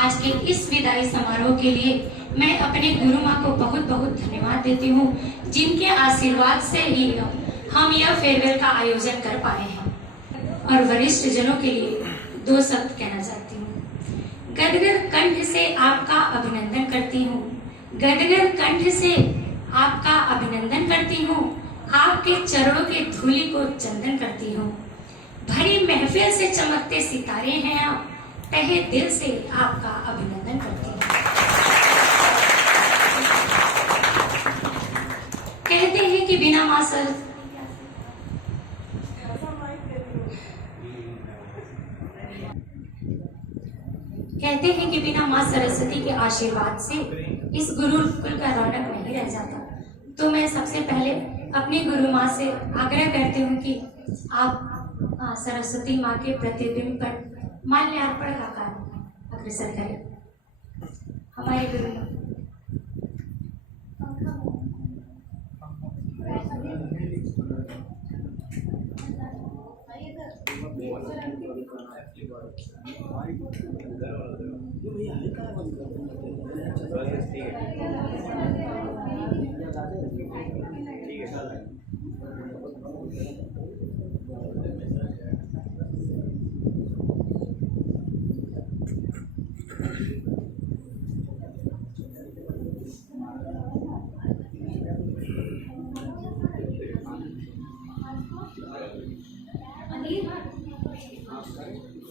आज के इस विदाई समारोह के लिए मैं अपने गुरु माँ को बहुत बहुत धन्यवाद देती हूँ, जिनके आशीर्वाद से ही हम यह फेयरवेल का आयोजन कर पाए हैं। और वरिष्ठ जनों के लिए दो शब्द कहना चाहती हूँ। गदगद कंठ से आपका अभिनंदन करती हूँ, गदगद कंठ से आपका अभिनंदन करती हूँ, आपके चरणों के धूलि को चंदन करती हूँ। भरी महफिल से चमकते सितारे हैं आप, तहे दिल से आपका अभिनंदन करती हूँ। कहते हैं कि बिना माँ सरस्वती के आशीर्वाद से इस गुरुकुल का रौनक नहीं रह जाता। तो मैं सबसे पहले अपनी गुरु माँ से आग्रह करती हूँ कि आप सरस्वती माँ के प्रतिबिंब पर माल्यार्पण का कार्य अग्रसर करें। हमारे गुरु माँ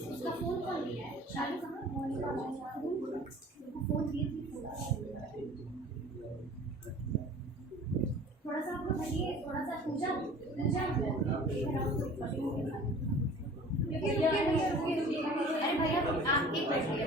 उसका फोन कॉल लिया है, शादी कहाँ फोन दिए थोड़ा सा आपको भरिए, थोड़ा सा पूजा अरे भैया आप एक मिनट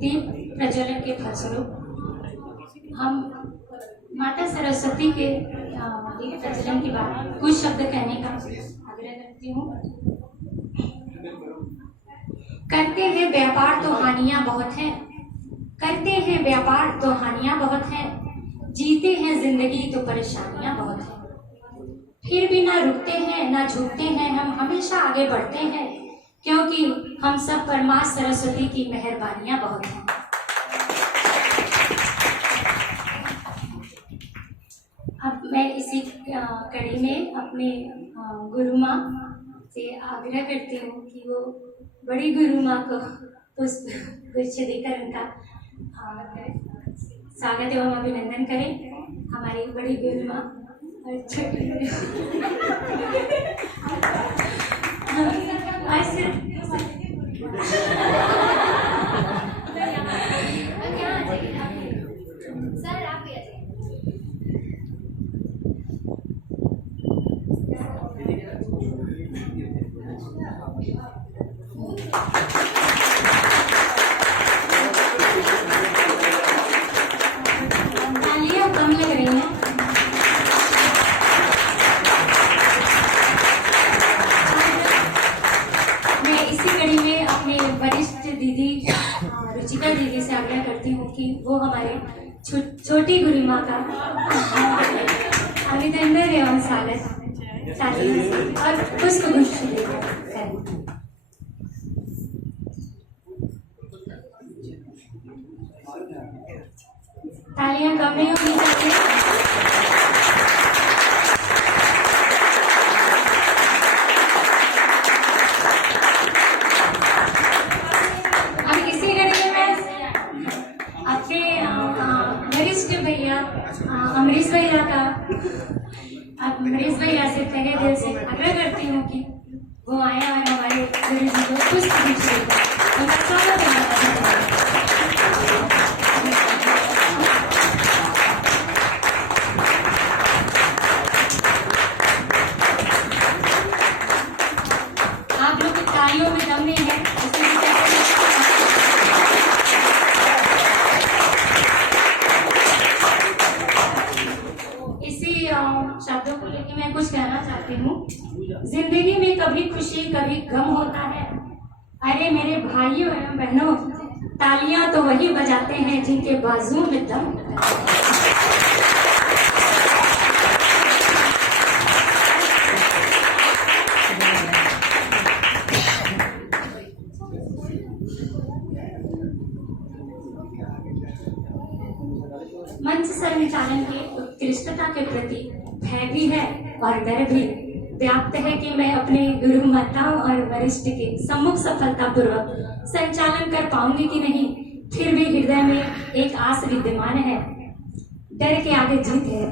दीप प्रज्वलन के फलस्वरूप हम माता सरस्वती के दीप प्रज्वलन के बाद कुछ शब्द कहने का आग्रह करती हूँ। करते हैं व्यापार तो हानियां बहुत हैं, करते हैं व्यापार तो हानियां बहुत हैं, जीते हैं जिंदगी तो परेशानियां बहुत हैं। फिर भी ना रुकते हैं ना झुकते हैं, हम हमेशा आगे बढ़ते हैं, क्योंकि हम सब पर माँ सरस्वती की मेहरबानियां बहुत हैं। अब मैं इसी कड़ी में अपने गुरु माँ से आग्रह करती हूँ कि वो बड़ी गुरु माँ को पुष्प गुच्छ देकर उनका स्वागत एवं अभिनंदन करें। हमारी बड़ी गुरु माँ और छोटी सर आप तालियां कम लग रही हैं। मैं इसी कड़ी में अपने वरिष्ठ दीदी रुचिका दीदी से आग्रह करती हूँ कि वो हमारे छोटी गुरु माँ का अभिनंदन एवं स्वागत और पुष्प गुच्छ देकर तालियां कम नहीं होनी चाहिए। अब अमरीश भैया से तहे दिल से आग्रह करती हूँ कि वो आए और हमारे गुरु जी को कुछ दीजिए। उनका स्वागत है। आप लोग की तालियों में दम नहीं है, शब्दों को लेकर मैं कुछ कहना चाहती हूँ। जिंदगी में कभी खुशी कभी गम होता है। अरे मेरे भाइयों एवं बहनों, तालियां तो वही बजाते हैं जिनके बाजुओं में दम होता है। मंच संचालन की उत्कृष्टता के प्रति भय भी है और डर भी व्याप्त है कि मैं अपने गुरु माताओं और वरिष्ठ के सम्मुख सफलतापूर्वक संचालन कर पाऊंगी कि नहीं। फिर भी हृदय में एक आस विद्यमान है, डर के आगे जीत है।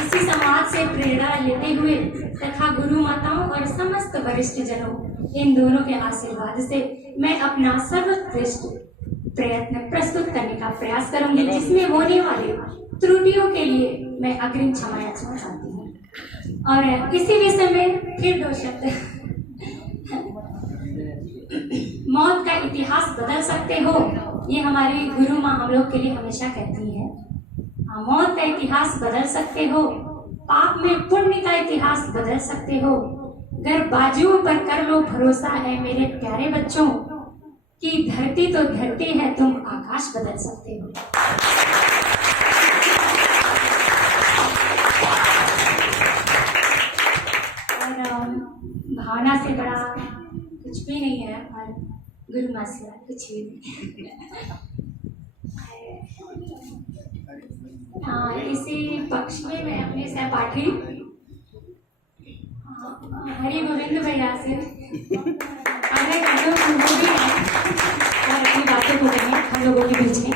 इसी समाज से प्रेरणा लेते हुए तथा गुरु माताओं और समस्त वरिष्ठ जनों, इन दोनों के आशीर्वाद से मैं अपना सर्वश्रेष्ठ प्रयत्न प्रस्तुत करने का प्रयास करूंगी, जिसमें होने वाले त्रुटियों के लिए मैं अग्रिम क्षमा याचना चाहती हूँ। और इसी विषय में फिर दो शब्द। मौत का इतिहास बदल सकते हो, ये हमारी गुरु माँ हम लोग के लिए हमेशा कहती है। मौत का इतिहास बदल सकते हो, पाप में पुण्य का इतिहास बदल सकते हो। अगर बाजुओं पर कर लो भरोसा है मेरे प्यारे बच्चों, कि धरती तो धरती है, तुम आकाश बदल सकते हो। और भावना से बड़ा कुछ भी नहीं है और गुरु माँ से कुछ भी नहीं। हाँ, इसी पक्ष में मैं अपने सहपाठी हरि गोविंद भैया से आगे और अपनी बातें को करेंगे हम लोगों के बीच में।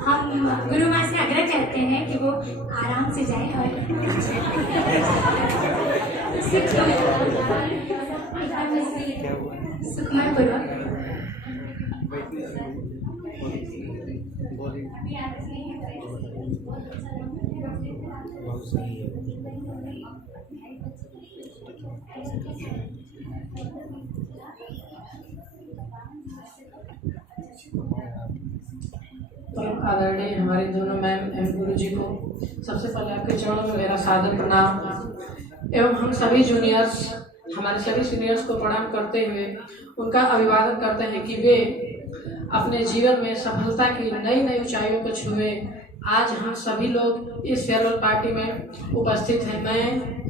हम गुरु माँ से आग्रह करते हैं कि वो आराम से जाए और सुखमय पूर्वक। आदरणीय हमारे दोनों मैम एवं गुरु जी को सबसे पहले आपके चरणों में मेरा सादर प्रणाम एवं हम सभी जूनियर्स, हमारे सभी सीनियर्स को प्रणाम करते हुए उनका अभिवादन करते हैं कि वे अपने जीवन में सफलता की नई नई ऊंचाइयों को छुए। आज हम सभी लोग इस फेयरवेल पार्टी में उपस्थित हैं। मैं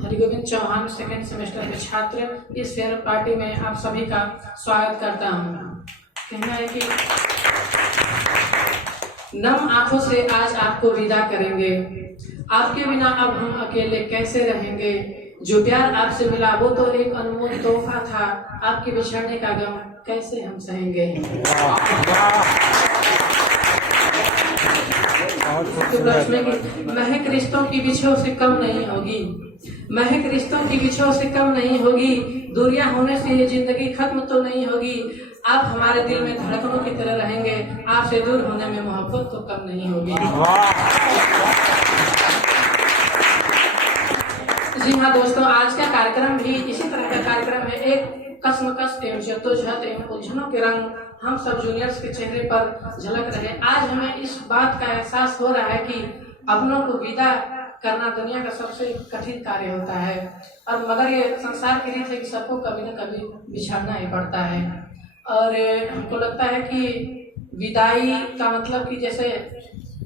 हरिगोविंद चौहान सेकेंड सेमेस्टर के छात्र इस फेयरवेल पार्टी में आप सभी का स्वागत करता हूँ। कहना है कि नम आंखों से आज आपको विदा करेंगे, आपके बिना अब हम अकेले कैसे रहेंगे। जो प्यार आपसे मिला वो तो एक अनमोल तोहफा था, आपके बिछड़ने का गम कैसे हम सहेंगे। महक रिश्तों की बिछो से कम नहीं होगी, महक रिश्तों की बिछो से कम नहीं होगी। दूरियां होने से ये जिंदगी खत्म तो नहीं होगी। आप हमारे दिल में धड़कनों की तरह रहेंगे, आपसे दूर होने में मोहब्बत तो कम नहीं होगी। जी हाँ दोस्तों, आज का कार्यक्रम भी इसी तरह का कार्यक्रम है। एक कसमकस एवं जद्दोजहद एवं उलझनों के रंग हम सब जूनियर्स के चेहरे पर झलक रहे। आज हमें इस बात का एहसास हो रहा है कि अपनों को विदा करना दुनिया का सबसे कठिन कार्य होता है, और मगर ये संसार की रीत है कि सबको कभी न कभी बिछड़ना ही पड़ता है। और हमको लगता है कि विदाई का मतलब कि जैसे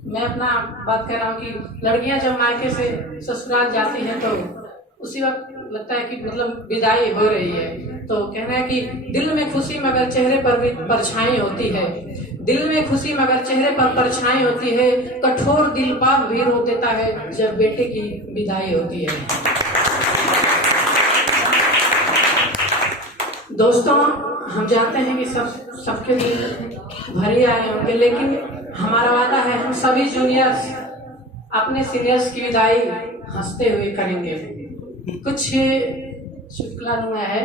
मैं अपना बात कर रहा हूँ कि लड़कियां जब मायके से ससुराल जाती हैं तो उसी वक्त लगता है कि मतलब विदाई हो रही है। तो कहना है कि दिल में खुशी मगर चेहरे पर भी परछाई होती है, दिल में खुशी मगर चेहरे पर परछाई होती है, कठोर दिल बाप भी रो देता है जब बेटे की विदाई होती है। दोस्तों, हम जानते हैं कि सबके दिल भरे आए होंगे, लेकिन हमारा वादा है हम सभी जूनियर्स अपने सीनियर्स की विदाई हंसते हुए करेंगे। कुछ चुटकुला है।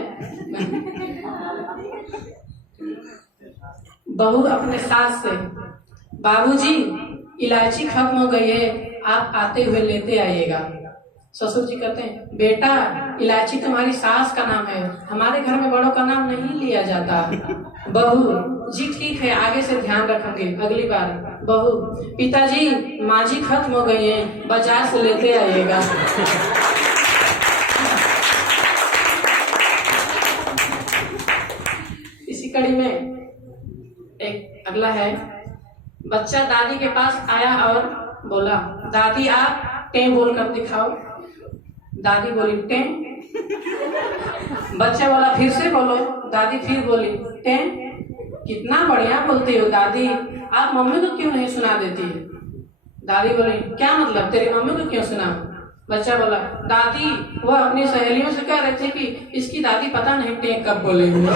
बहू अपने सास से, बाबूजी इलायची खत्म हो गई है, आप आते हुए लेते आइएगा। ससुर जी कहते हैं, बेटा इलायची तुम्हारी सास का नाम है, हमारे घर में बड़ों का नाम नहीं लिया जाता। बहू, जी ठीक है, आगे से ध्यान रखेंगे अगली बार। बहू, पिताजी माजी खत्म हो गई है, बाजार से लेते आइएगा। इसी कड़ी में एक अगला है। बच्चा दादी के पास आया और बोला, दादी आप टें बोल कर दिखाओ। दादी बोली टें। बच्चा बोला फिर से बोलो। दादी फिर बोली टें। कितना बढ़िया बोलती हो दादी, आप मम्मी को क्यों नहीं सुना देती? दादी बोली क्या मतलब, तेरी मम्मी को क्यों सुना? बच्चा बोला, दादी वो अपनी सहेलियों से कह रहे थे कि इसकी दादी पता नहीं टें कब बोलेगी।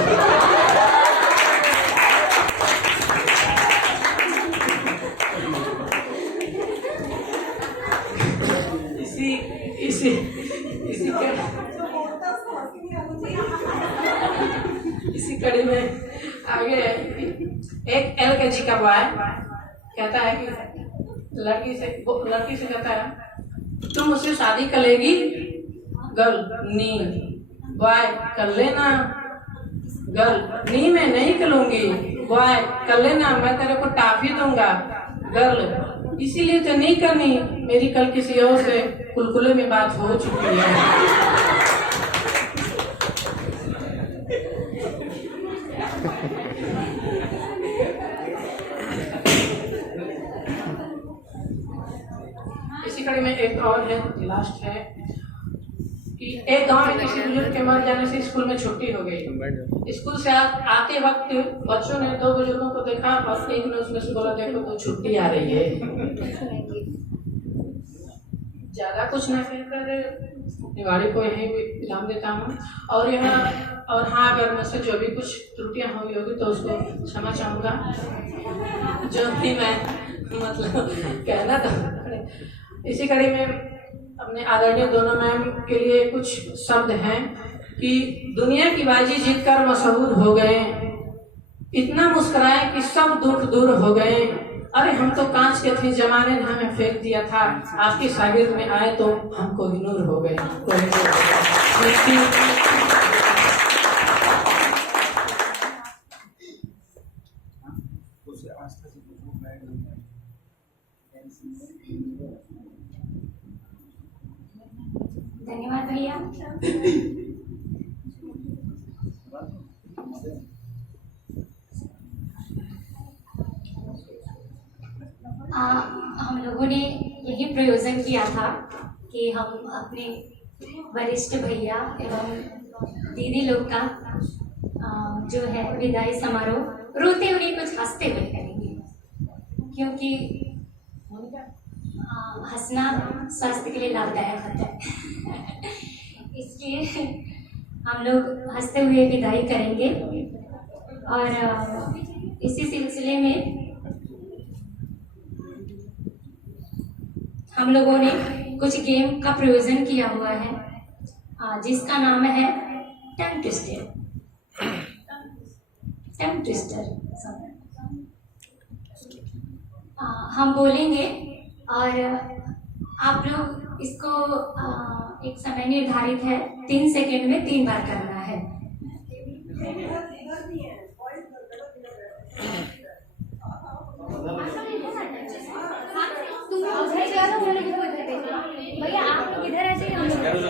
इसी कड़ी में आगे एक LKG का बॉय कहता है कि लड़की से कहता है, तुम मुझसे शादी कर लेगी? गर्ल, नी। बॉय, कर लेना। गर्ल, नी मैं नहीं करूंगी। बॉय, कर लेना, मैं तेरे को टॉफी दूंगा। गर्ल, इसीलिए तो नहीं करनी, मेरी कल किसी और से कुलकुले में बात हो चुकी है। इसी कड़ी में एक और है, लास्ट है कि एक गांव में किसी बुजुर्ग के मर जाने से स्कूल में छुट्टी हो गई। स्कूल से आते वक्त बच्चों ने 2 बुजुर्गों को देखा और एक ने उसमें से बोला, देखो तो छुट्टी आ रही है। ज्यादा कुछ नहीं कहकर निवाड़ी को यही विराम देता हूँ। और हाँ, अगर मुझसे जो भी कुछ त्रुटियां हुई होगी तो उसको क्षमा चाहूंगा। जो भी मैं मतलब कहना था। इसी कड़ी में अपने आदरणीय दोनों मैम के लिए कुछ शब्द हैं कि दुनिया की बाजी जीतकर मशहूर हो गए, इतना मुस्कुराए कि सब दुख दूर हो गए। अरे हम तो कांच के थे, जमाने ने हमें फेंक दिया था, आपके शागिर्द में आए तो हमको इग्नोर हो गए। धन्यवाद भैया। हम लोगों ने यही प्रयोजन किया था कि हम अपने वरिष्ठ भैया एवं दीदी लोग का जो है विदाई समारोह रोते हुए कुछ हंसते हुए करेंगे, क्योंकि हंसना स्वास्थ्य के लिए लाभदायक होता है। इसलिए हम लोग हंसते हुए विदाई करेंगे। और इसी सिलसिले में हम लोगों ने कुछ गेम का प्रयोजन किया हुआ है, जिसका नाम है टंग ट्विस्टर। टंग ट्विस्टर हम बोलेंगे और आप लोग इसको एक समय निर्धारित है, 3 सेकेंड में 3 बार करना है।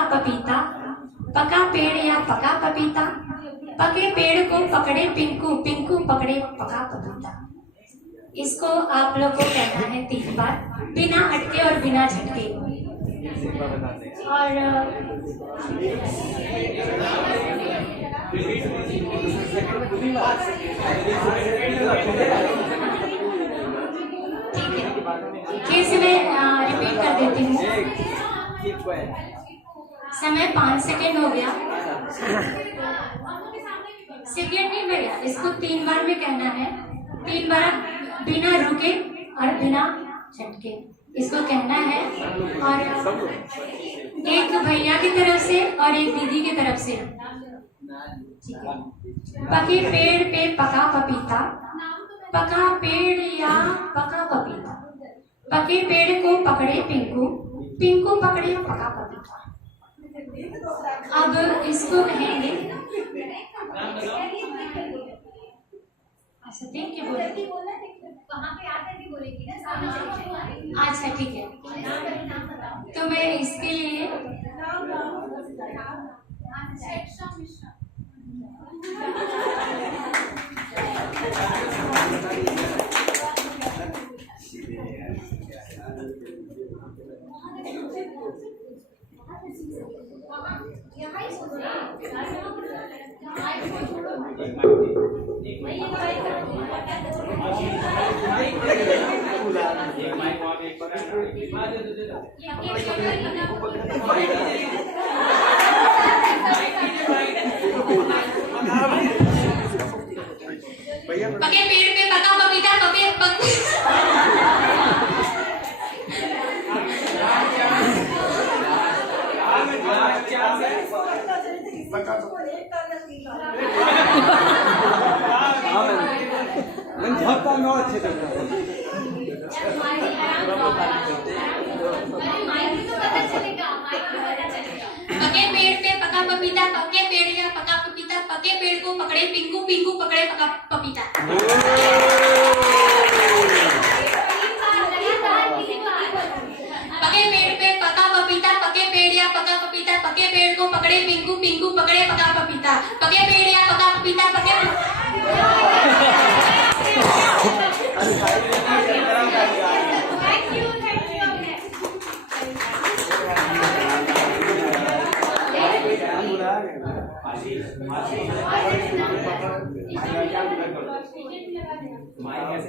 पपीता, पका पेड़ या पका पपीता, पके पेड़ को पकड़े पिंकू, पिंकू पकड़े पका पपीता। इसको आप लोग को कहना है 3 बार, बिना अटके और बिना झटके। और ठीक है, फिर से मैं रिपीट कर देती हूँ। समय 5 सेकेंड हो गया। सेकेंड नहीं भैया, इसको 3 बार में कहना है, 3 बार बिना रुके और बिना झटके इसको कहना है। और एक भैया की तरफ से और एक दीदी की तरफ से। ठीक है। पके पेड़ पे पका पपीता, पका पेड़ या पका पपीता, पके पेड़ को पकड़े पिंकू, पिंकू पकड़े पका पपीता। अब इसको कहेंगे अच्छा देख के बोले, अच्छा ठीक है। तो मैं इसके लिए पके पेड़ पे पका पपीता, पके पेड़ पे पका पपीता, पके पेड़ या पका पपीता, पके पेड़ को पकड़े पिंकू, पिंकू पकड़े पका पपीता। पके पेड़ पे पका पपीता, पके पेड़ या पका पपीता, पके पेड़ को पकड़े पिंकू, पिंकू पकड़े पका पपीता, पके पेड़ या पका पपीता, पके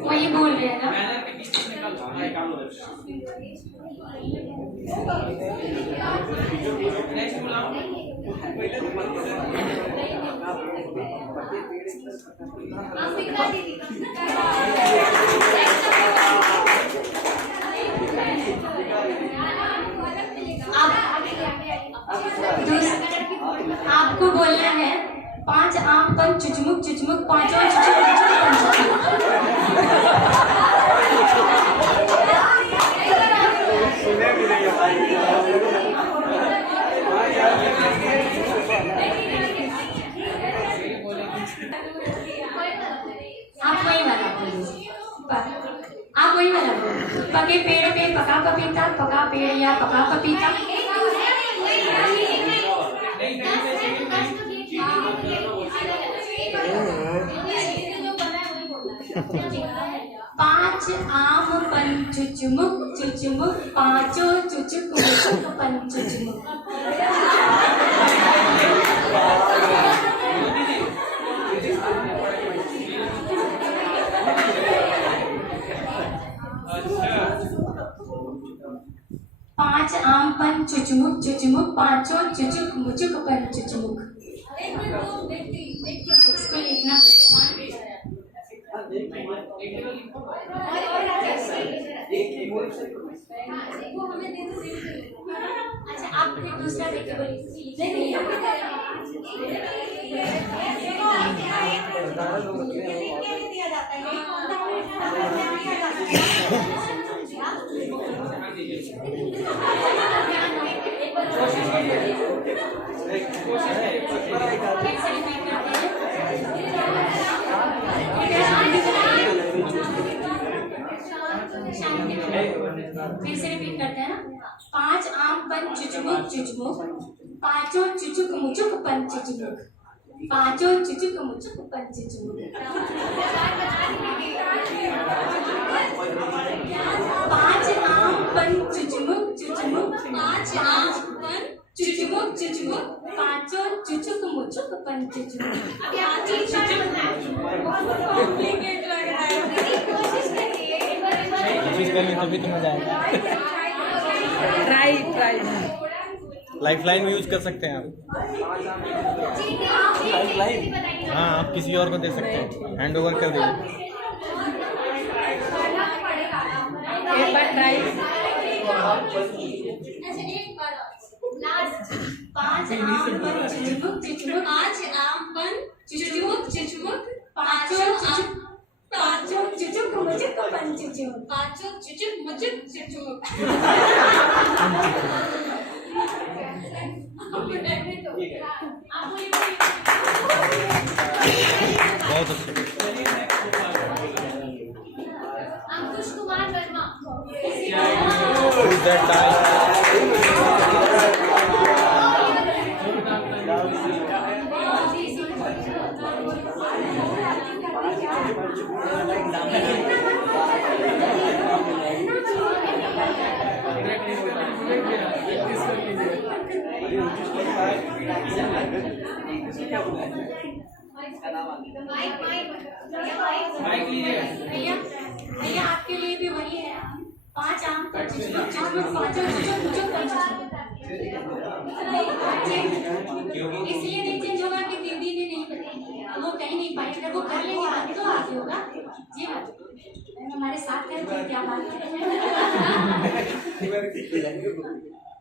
वही बोल रहे हैं ना। आपको बोलना है 5 आम पन चुचमुक चुचमुक, पांचों चुचमुक आप वही वाला बोलिए, आप वही वाला बोलिए। पके पेड़ पे पका पपीता, पका पेड़ या पका पपीता। 5 आम पन चुचमुक चुचमुक, पांचों चुचुक मुचुक पन चुचमुक। पांच आम पन चुचमुक चुचमुक, पांचों चुचुक मुचुक पन चुचमुक। इसको लिखना। अच्छा आप दूसरा देखिए बोलिए। फिर से रिपीट करते हैं ना। 5 आम पन चुचमुक चुचमुक, पांचों चुचुक मुचुक पन चुचमुक, पांचों चुचुक मुचुक पन चुचमुक। 5 आम पन चुचमुक चुचमुक, 5 आम पन चुचमुक चुचमुक, पांचों चुचुक मुचुक पन चुचमुक। अभी आप 3 बार बोलना है। बहुत कॉम्प्लिकेट लग रहा है। कोशिश करिए एक बार। कोशिश करेंगे तभी तो मजा आएगा। ट्राई। लाइफलाइन यूज कर सकते हैं आप। हाँ, आप किसी और को दे सकते हैं, हैंड ओवर कर दीजिए। एक बार ट्राई। लास्ट 5 आम पन चुचमुक चुचमुक। 5 आम पन चुचमुक चुचमुक। पाँचों चुचुक मुचुक पन चुचमुक। पाँचों चुचुक मुचुक चुचमुक। बहुत अच्छा। Ankush Kumar Verma. Who's that guy? भैया आपके लिए भी वही है। 5 आम पन चुचमुक चुचमुक। पाँचों चुचुक मुचुक पन चुचमुक। इसलिए नहीं चेंज होगा कि दीदी ने नहीं बताई, वो कहीं नहीं पाई। अगर वो कर लेंगे बात तो आगे होगा। जी हमारे साथ है क्या बात है।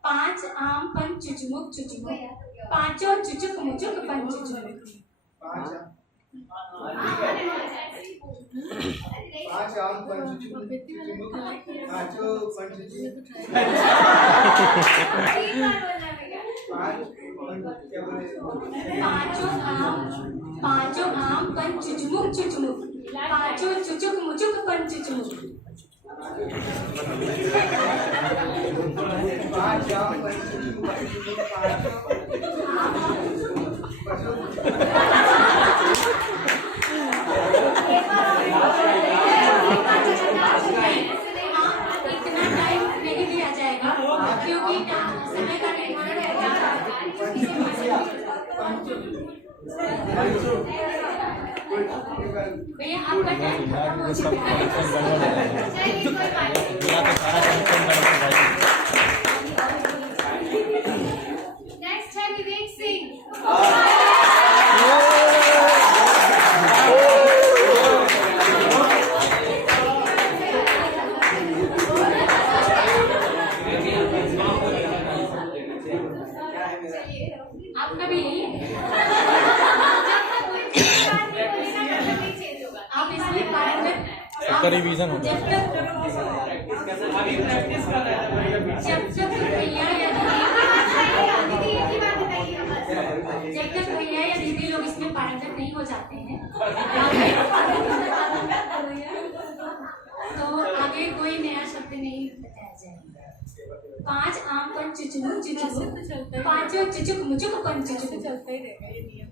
5 आम पन चुचमुक चुचमुक। पाँचों चुचुक मुचुक पन चुचमुक। 5 आम पन चुचमुक पाँचों पन चुचमुक। पाँचों आम पन चुचमुक चुचमुक। पाँचों चुचुक मुचुक पन चुचमुक। 5 आम पन चुचमुक इतना टाइम नहीं दिया जाएगा क्योंकि समय का निर्धारण भैया आपका टाइम खत्म हो सब चुका है। कनेक्शन गड़बड़ है। या तो सारा कनेक्शन गड़बड़ है। नेक्स्ट है विवेक सिंह। आपका भी यही है। आप इसमें पारंगत सबका रिवीजन होता है। जब तक भैया या दीदी लोग इसमें पारंगत नहीं हो जाते हैं तो आगे कोई नया शब्द नहीं बताया जाएगा। 5 आम पन चुचमुक चुचमुक। पाँचों चुचुक मुचुक पन चुचमुक। चलता ही रहेगा ये नियम।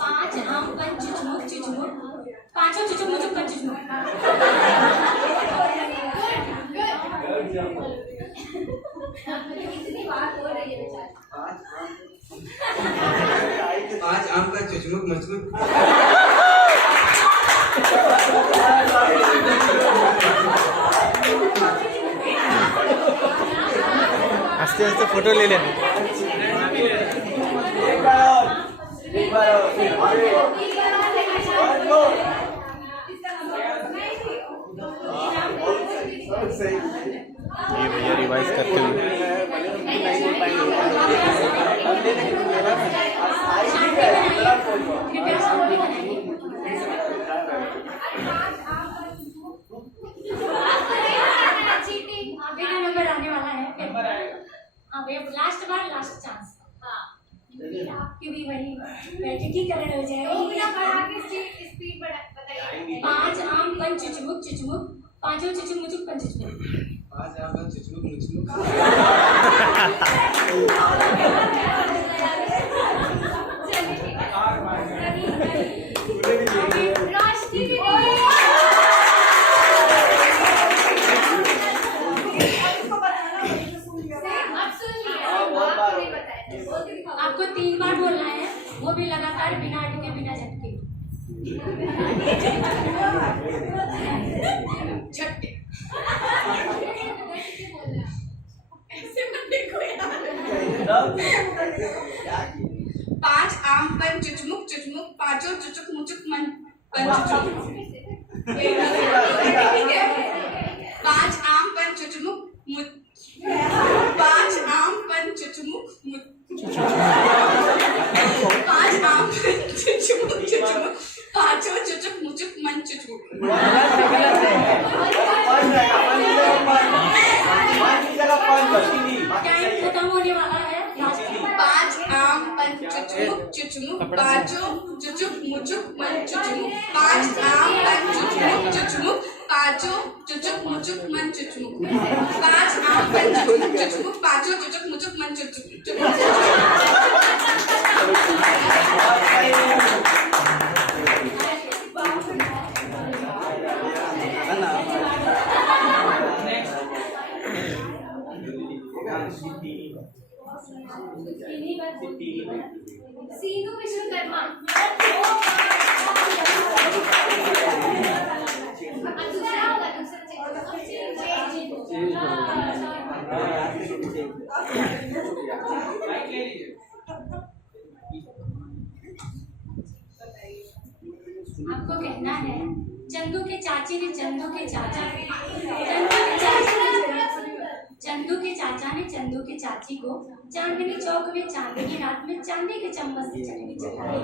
5 आम पन चुचमुक चुचमुक। पाँचों चुचुक मुचुक पन चुचमुक। इतनी बात हो रही है बेचारी। 5 आम का चुचमुक मचमुक। आस्ते आस्ते फोटो ले लेना। ये भैया रिवाइज करते हुए नंबर आने वाला है। हाँ भैया लास्ट बार लास्ट चांस। आपकी भी वही बैठक ही कलर हो जाएगी। 5 आम पन चुचमुक चुचमुक। पाँचों चुचुक मुचुक पन चुचमुक। 5 आम पन चुचमुक मुचमुक। बोलना है, वो भी लगातार बिना अटके बिना झटके। झटके ऐसे मत देखो यार। 5 आम पन चुचमुक चुचमुक, पांचों चुचुक मुचुक मन पन चुचुक। 5 आम पन चुचमुक 5 आम पन चुचमुक 5 आम पन चुचमुक चुचमुक, पांचों चुचुक मुचुक मन चुचमुक। टाइम खत्म होने वाला है। 5 आम पन चुचमुक चुचमुक, पांचों चुचुक मुचुक मन चुचमुक। 5 आम पन चुचमुक चुचमुक, पांचों चुचुक मुचुक मन चुचमुक। 5 आम पन चुचमुक चुचमुक, पांचों चुचुक मुचुक मन चुचमुक। सीनू विश्वकर्मा। दूसरा होगा आपको कहना है, चंदू के चाची ने चंदू के चाचा ने चंदू के चाची को चांदनी चौक में चांदनी रात में चांदी के चम्मच से चटनी चखाई।